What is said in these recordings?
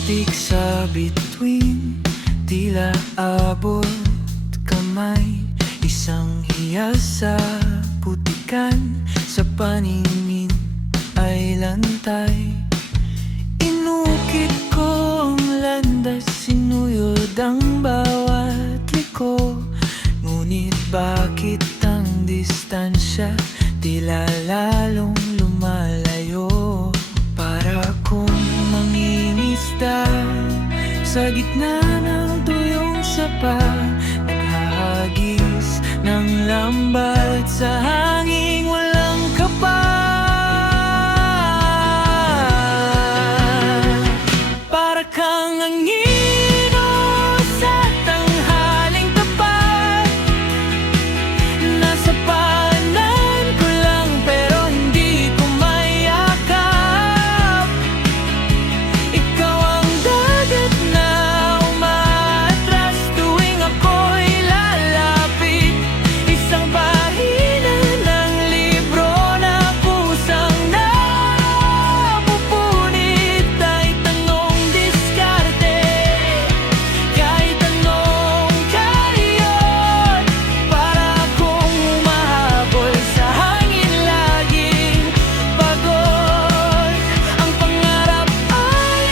Pumitik sa bituin, tila abot kamay. Isang hiyas sa putikan, sa paningin ay lantay. Inukit ko ang landas, sinuyod ang bawat liko. Ngunit bakit ang distansya tila lalong lumalayo? Para kung mangingisda sa gitna ng tuyong sapa, naghahagis ng lambat sa hanging walang kapal. Para kang anino sa tanghaling tapat, nasa paanan ko lang pero hindi ko mayakap. Ikaw ang dagat na umaatras tuwing ako'y lalapit. Isang pahina ng libro na kusang napupunit. Kahit anong diskarte, kahit anong karyon, para akong humahabol sa hangin, laging pagod. Ang pangarap ay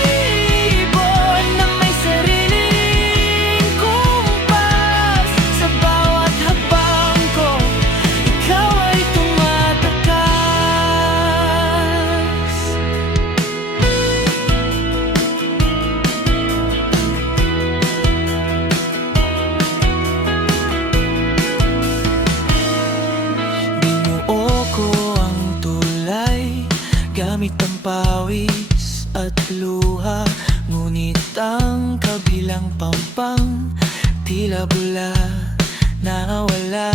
ibon na may sariling kumpas. Sa bawat hakbang ko, ikaw ay tumatakas. Binuo ko ang tulay gamit ang pawis at luha. Ngunit ang kabilang pampang tila bula nawala.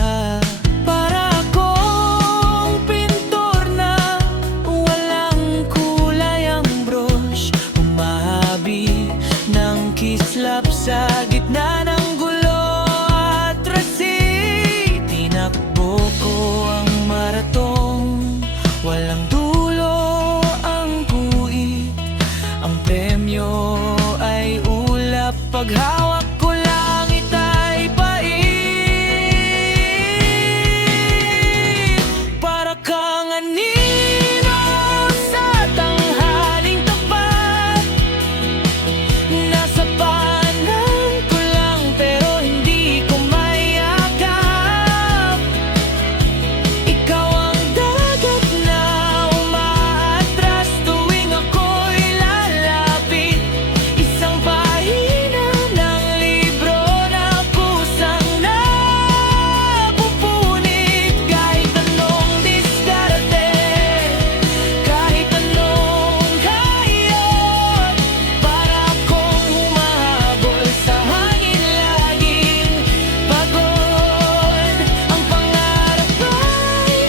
Para akong pintor na walang kulay ang brush, umahabi ng kislap sa gitna ng gulo at rasi. Tinakbo ko ang maratong walang dulo ang guhit. Ang premyo ay ulap, paghawak ko langit ay pait. Para kang anino sa tanghaling tapat, nasa paanan ko lang pero hindi ko mayakap. Ikaw ang dagat na umaatras tuwing ako'y lalapit. Isang pahina ng libro na kusang napupunit. Kahit anong diskarte, kahit anong kayon, para akong humahabol sa hangin, laging pagod. Ang pangarap ay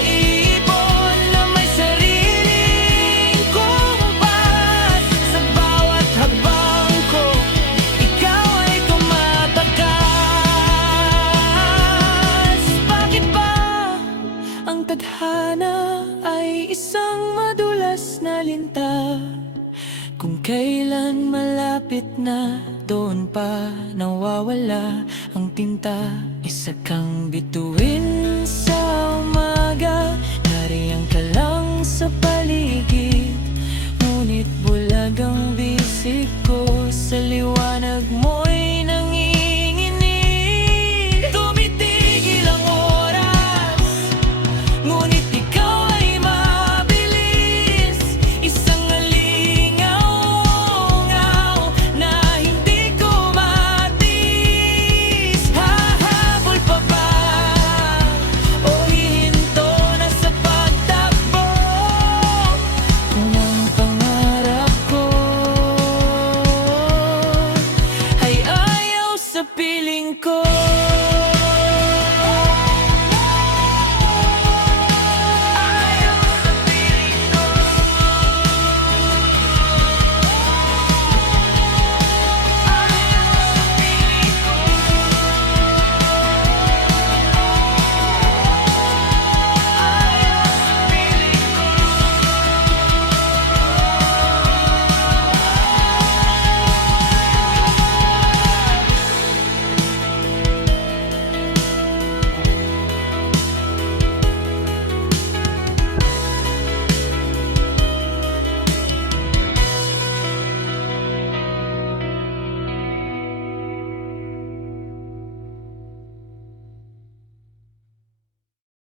ibon na may sariling kumpas. Sa bawat hakbang ko, ikaw ay tumatakas. Bakit ba ang tadhana ay isang madulas na linta? Kung kailan malapit na, doon pa nawawala ang tinta. Isa kang bituin sa umaga, nariyan ka lang sa paligid. Ngunit bulag ang bisig ko sa liwanag mo.